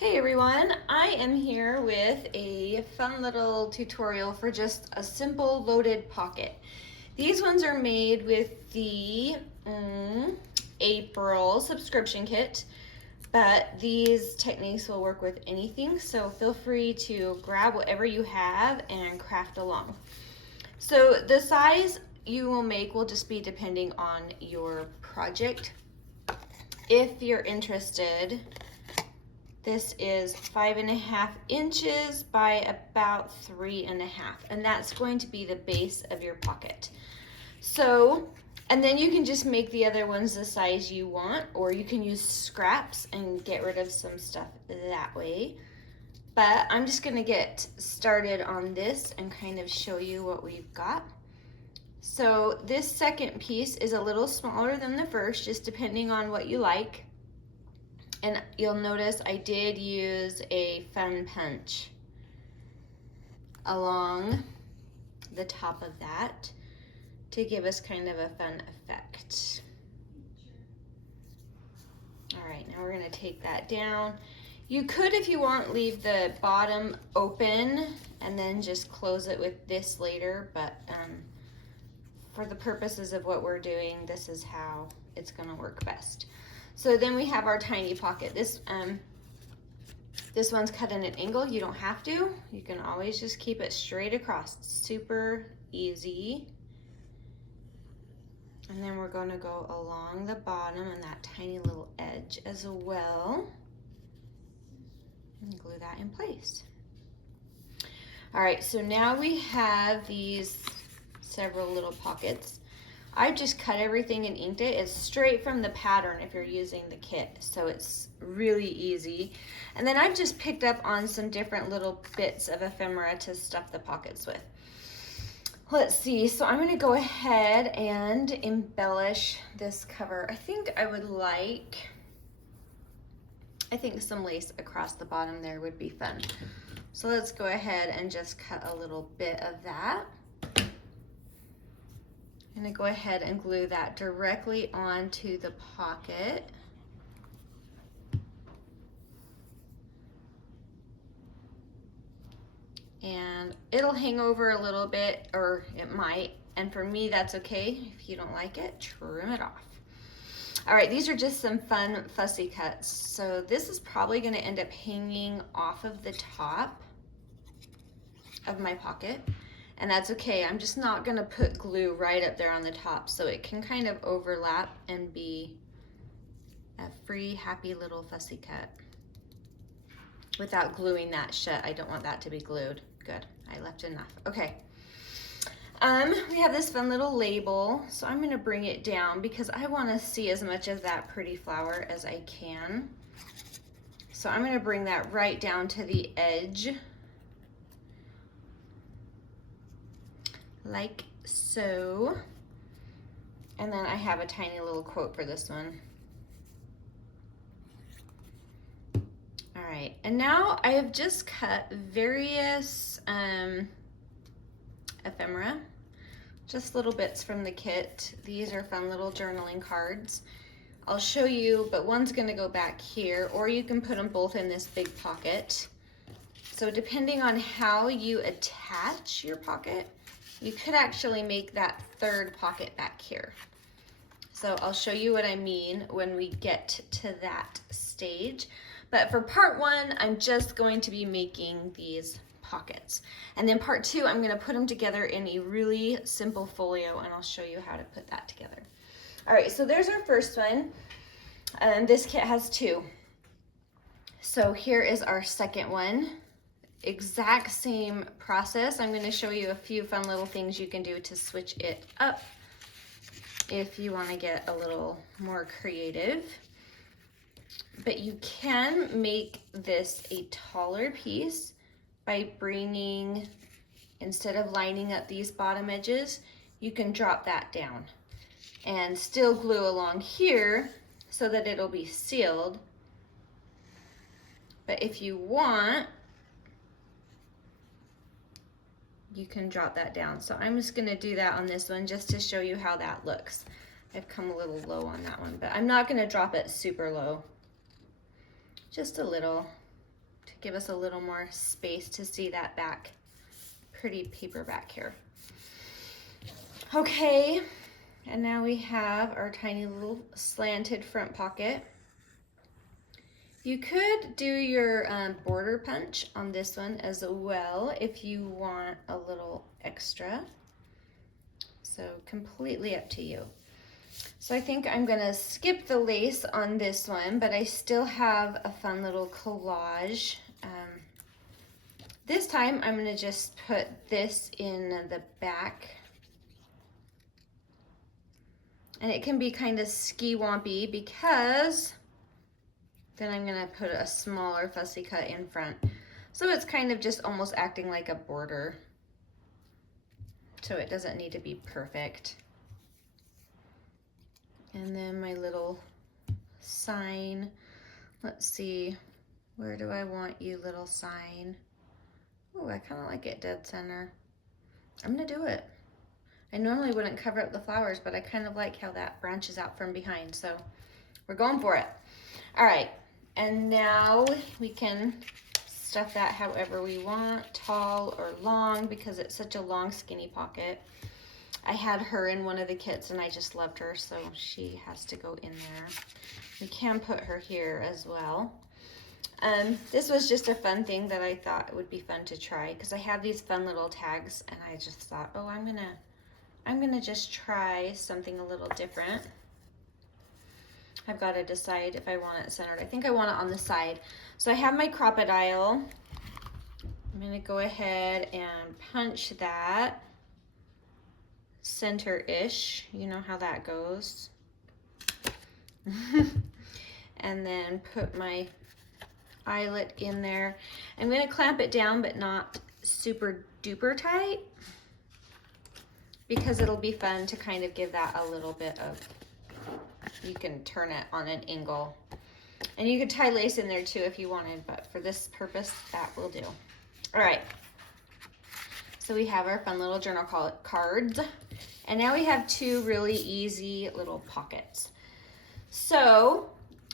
Hey everyone, I am here with a fun little tutorial for just a simple loaded pocket. These ones are made with the April subscription kit, but these techniques will work with anything, so feel free to grab whatever you have and craft along. So the size you will make will just be depending on your project. If you're interested, this is 5.5 inches by about 3.5, and that's going to be the base of your pocket. So, and then you can just make the other ones the size you want, or you can use scraps and get rid of some stuff that way. But I'm just gonna get started on this and kind of show you what we've got. So this second piece is a little smaller than the first, just depending on what you like. And you'll notice I did use a fun punch along the top of that to give us kind of a fun effect. All right, now we're gonna take that down. You could, if you want, leave the bottom open and then just close it with this later, but for the purposes of what we're doing, this is how it's gonna work best. So then we have our tiny pocket. This one's cut in an angle. You don't have to. You can always just keep it straight across. It's super easy. And then we're gonna go along the bottom and that tiny little edge as well. And glue that in place. All right, so now we have these several little pockets. I've just cut everything and inked it. It's straight from the pattern if you're using the kit, so it's really easy. And then I've just picked up on some different little bits of ephemera to stuff the pockets with. Let's see, so I'm gonna go ahead and embellish this cover. I think some lace across the bottom there would be fun. So let's go ahead and just cut a little bit of that. I'm gonna go ahead and glue that directly onto the pocket. And it'll hang over a little bit, or it might, and for me that's okay. If you don't like it, trim it off. All right, these are just some fun fussy cuts. So this is probably gonna end up hanging off of the top of my pocket. And that's okay. I'm just not gonna put glue right up there on the top, so it can kind of overlap and be a free, happy little fussy cut without gluing that shut. I don't want that to be glued. Good, I left enough. Okay. We have this fun little label, so I'm gonna bring it down because I wanna see as much of that pretty flower as I can. So I'm gonna bring that right down to the edge, like so. And then I have a tiny little quote for this one. All right, and now I have just cut various ephemera, just little bits from the kit. These are fun little journaling cards. I'll show you, but one's gonna go back here, or you can put them both in this big pocket. So depending on how you attach your pocket, you could actually make that third pocket back here. So I'll show you what I mean when we get to that stage. But for part one, I'm just going to be making these pockets. And then part two, I'm gonna put them together in a really simple folio, and I'll show you how to put that together. All right, so there's our first one. This kit has two. So here is our second one. Exact same process. I'm going to show you a few fun little things you can do to switch it up if you want to get a little more creative. But you can make this a taller piece by bringing, instead of lining up these bottom edges, you can drop that down and still glue along here so that it'll be sealed. But if you want, you can drop that down. So I'm just gonna do that on this one just to show you how that looks. I've come a little low on that one, but I'm not gonna drop it super low. Just a little. to give us a little more space to see that back, pretty paper back here. Okay, and now we have our tiny little slanted front pocket. You could do your border punch on this one as well if you want a little extra. So completely up to you. So I think I'm gonna skip the lace on this one, but I still have a fun little collage. This time I'm gonna just put this in the back. And it can be kind of ski-wompy because then I'm gonna put a smaller fussy cut in front. So it's kind of just almost acting like a border. So it doesn't need to be perfect. And then my little sign. Let's see, where do I want you, little sign? Oh, I kind of like it dead center. I'm gonna do it. I normally wouldn't cover up the flowers, but I kind of like how that branches out from behind, so we're going for it. All right, and now we can stuff that however we want, tall or long, because it's such a long, skinny pocket. I had her in one of the kits and I just loved her, so she has to go in there. We can put her here as well. This was just a fun thing that I thought would be fun to try, because I have these fun little tags and I just thought, oh, I'm gonna just try something a little different. I've got to decide if I want it centered. I think I want it on the side. So I have my crocodile. I'm gonna go ahead and punch that center-ish. You know how that goes. And then put my eyelet in there. I'm gonna clamp it down, but not super duper tight, because it'll be fun to kind of give that a little bit of, you can turn it on an angle. And you could tie lace in there too if you wanted, but for this purpose, that will do. All right, so we have our fun little journal cards. And now we have two really easy little pockets. So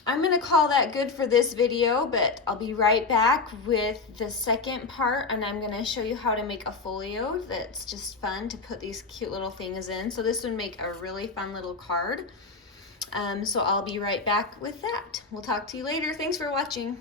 I'm gonna call that good for this video, but I'll be right back with the second part, and I'm gonna show you how to make a folio that's just fun to put these cute little things in. So this would make a really fun little card. So I'll be right back with that. We'll talk to you later. Thanks for watching.